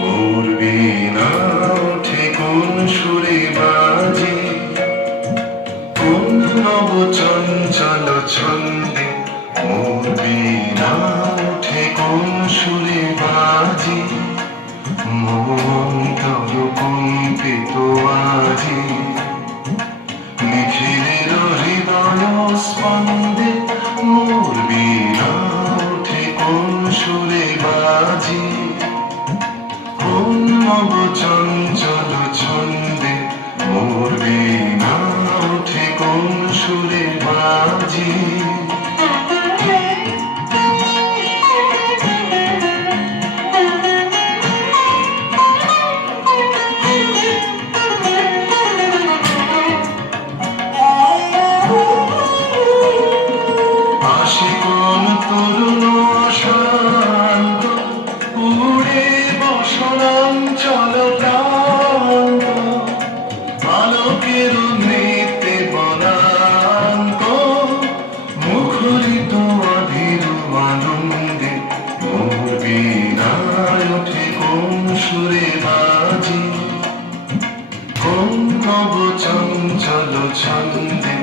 মোর বীণা ওঠে কোন সুরে বাজে, কোন নব চঞ্চল ছন্দে। মোর বীণা ওঠে কোন সুরে বাজে, মন তব কম্পিত আজি। নিখিলের হৃদয় স্পন্দে মোর বীণা ওঠে কোন সুরে বাজে, কোন নব চঞ্চল ছন্দে। মোর বীণা ওঠে কোন সুরে বাজে। আশিকুন তরুণ অশান্ত, উড়ে বসনাঞ্চল প্রান্ত। আলোকের নৃত্যে বনান্ত, মুখরিত অধীর আনন্দে। মোর বীণায় ওঠে কোন সুরে বাজে, কোন নব চঞ্চল ছন্দে।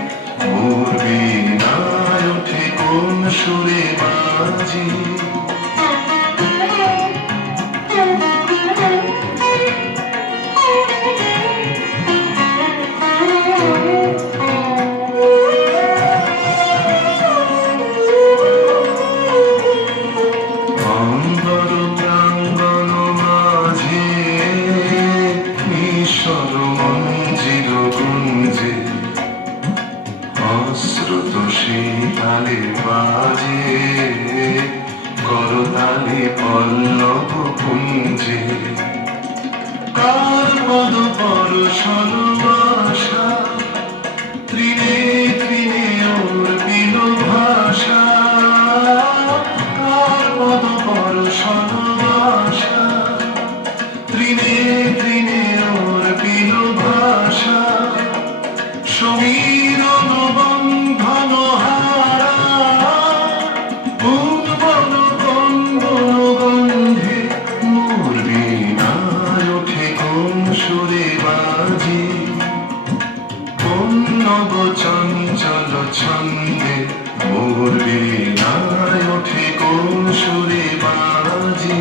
মোর বীণায় ওঠে কোন সুরে বাজে। অন্দর প্রাঙ্গণ মাঝে ঈশ্বর মঞ্জির গুঞ্জে, অশ্রুত শীতালে বাজে করতালি পল্লব পুঞ্জে। কার পদ পরশন আশা, তৃণে তৃণে অর্পিল ভাষা। কার পদ পরশন আশা, তৃণে তৃণে অর্পিল ভাষা। সমীরণ বন্ধন হারা, উদ্বন কন্দন গন্ধে। মোর বীণায় ওঠে কোন সুরে বাজে, কোন নব চঞ্চল ছন্দে। মোর বীণায় ওঠে কোন সুরে বাজে।